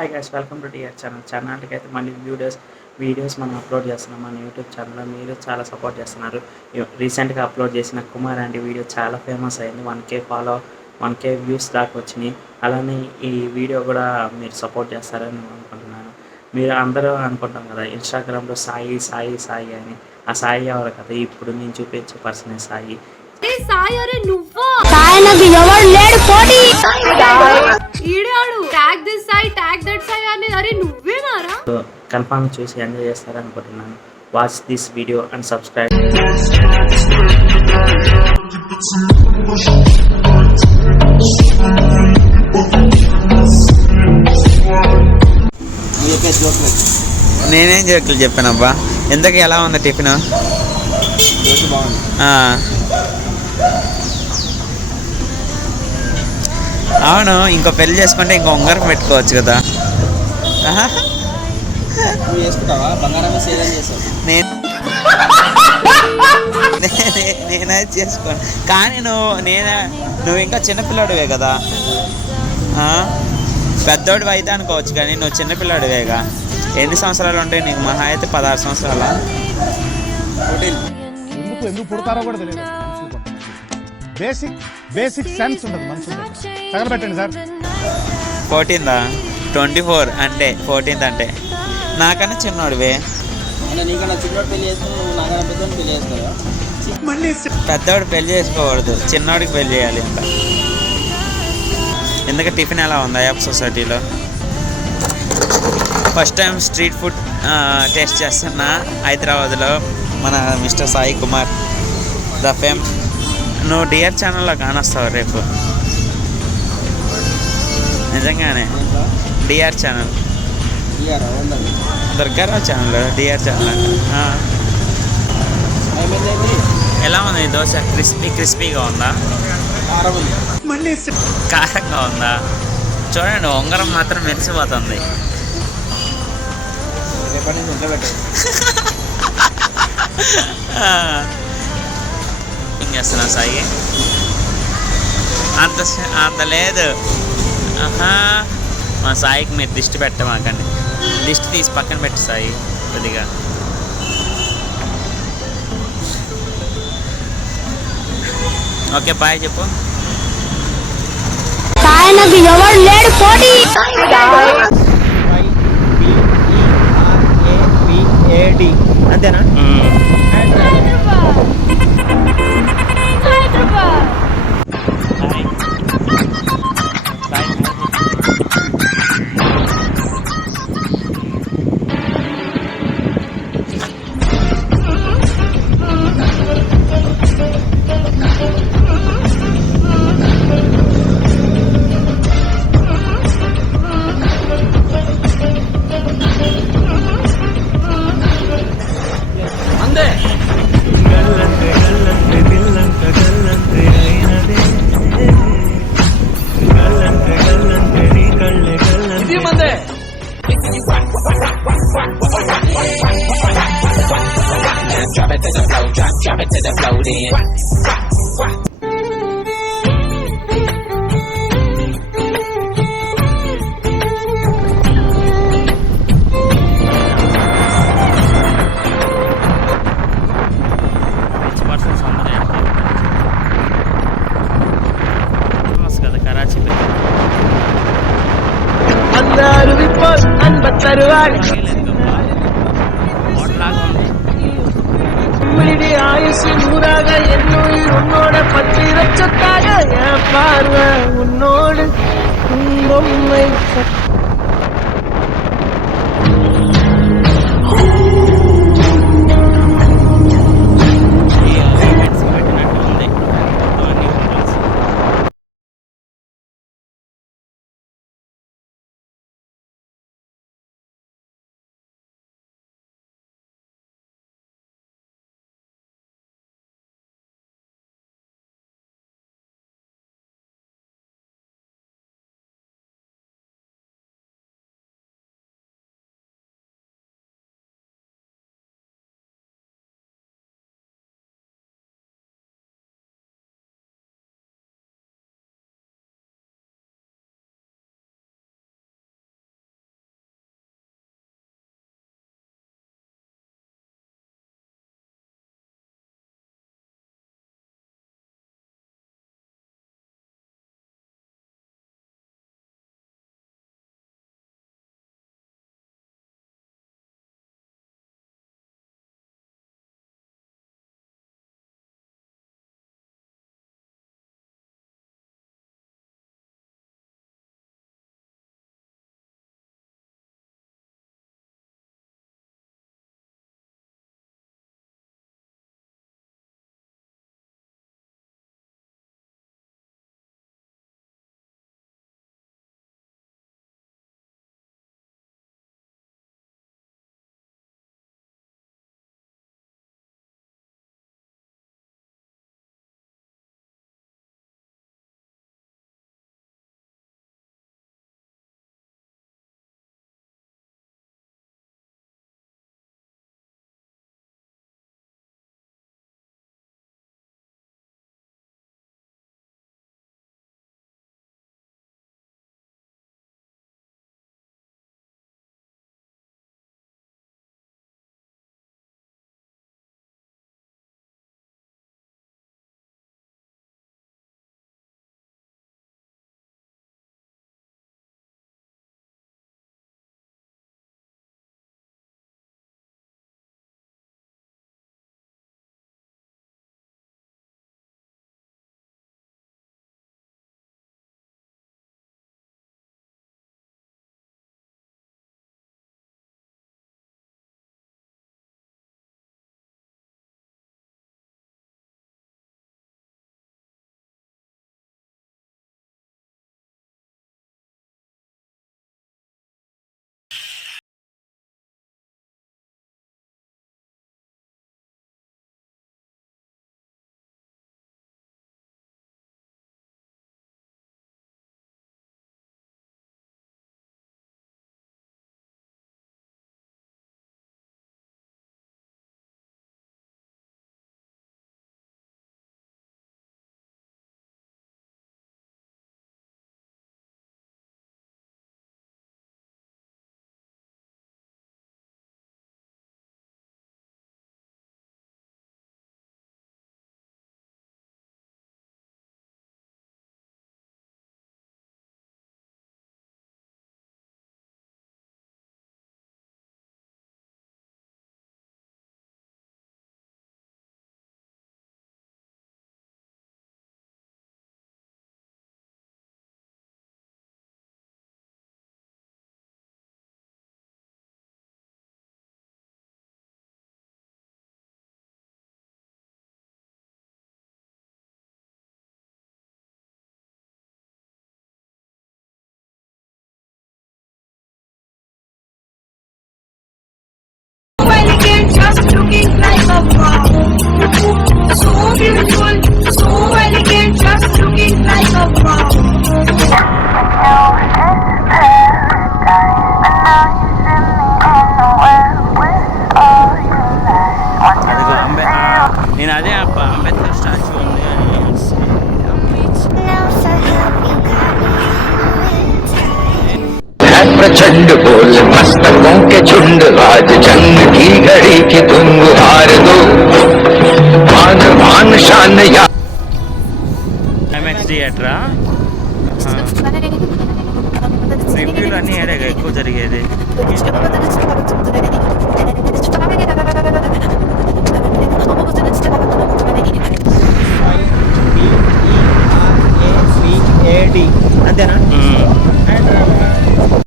Hi guys, welcome to dear ఛానల్కి అయితే మళ్ళీ వీడియోస్ మనం అప్లోడ్ చేస్తున్నాం మన యూట్యూబ్ ఛానల్లో. మీరు చాలా సపోర్ట్ చేస్తున్నారు. రీసెంట్గా అప్లోడ్ చేసిన కుమార్ అంటే వీడియో చాలా ఫేమస్ అయింది. 1K వ్యూస్ దాకా వచ్చినాయి. అలానే ఈ వీడియో కూడా మీరు సపోర్ట్ చేస్తారని నేను అనుకుంటున్నాను. మీరు అందరూ అనుకుంటాం కదా ఇన్స్టాగ్రామ్లో సాయి సాయి సాయి అని. ఆ సాయి ఎవరు కదా, ఇప్పుడు నేను చూపించే పర్సనే సాయి. కన్ఫర్మ్ చూసి ఎంజాయ్ చేస్తారనుకుంటున్నాను. Watch this video and subscribe. నేనేం జోకులు చెప్పానబ్బా. ఎంతకు ఎలా ఉంది టిఫిన్? అవును, ఇంకో పెళ్లి చేసుకుంటే ఇంకో ఉంగరం పెట్టుకోవచ్చు కదా. నేనే చేసుకోను, కానీ నువ్వు ఇంకా చిన్నపిల్లాడివే కదా. పెద్దోడివి అయితే అనుకోవచ్చు, కానీ నువ్వు చిన్నపిల్లాడివేగా. ఎన్ని సంవత్సరాలు ఉంటాయి నీకు? మహా అయితే 16 సంవత్సరాల. ఎందుకు పుడతారో కూడా తెలియదు. బేసిక్ సెన్స్ ఉండదు మనుషులు. తగలబెట్టండి సార్. 14దా? 24 అంటే 14th అంటే నాకన్నా చిన్నోడివే. పెద్దోడు పెళ్లి చేసుకోకూడదు, చిన్నోడికి పెళ్లి చేయాలి అంట. ఎందుకంటే టిఫిన్ ఎలా ఉంది అయ్యప్ప సొసైటీలో? First time street food taste చేస్తున్నా హైదరాబాద్లో. మన mister Sai Kumar the fame. నువ్వు డియర్ ఛానల్లో కానొస్తావు రేపు, నిజంగానే. DR channel, Durgarao channel, DR channel. ఎలా ఉంది దోశ? క్రిస్పీగా ఉందా? కారంగా ఉందా? చూడండి, ఉంగరం మాత్రం మెరిసిపోతుంది. ఏం చేస్తున్నా సాయి? అంత లేదు. మా సాయికి మీరు దిష్టి పెట్టమాకండి. దిష్టి తీసి పక్కన పెట్టి సాయి కొద్దిగా. ఓకే, బాయ్ చెప్పు. అంతేనా? Drop it to the flow, drop it to the flow then. అందరూ విపోస్ అన్బత్తరు ஆயுசு நூறாக என்னுயிர் உன்னோட பற்றி ரச்சத்தாக என் பார்வை உன்னோடு பொம்மை प्रचंड बोल मस्तकों के झुंड राज जंग की घड़ी की तुम हार दो मान मान शान या ఎంఎక్స్ థియేటరా? రివ్యూలు అన్నీ ఏడేగా ఎక్కువ జరిగేది.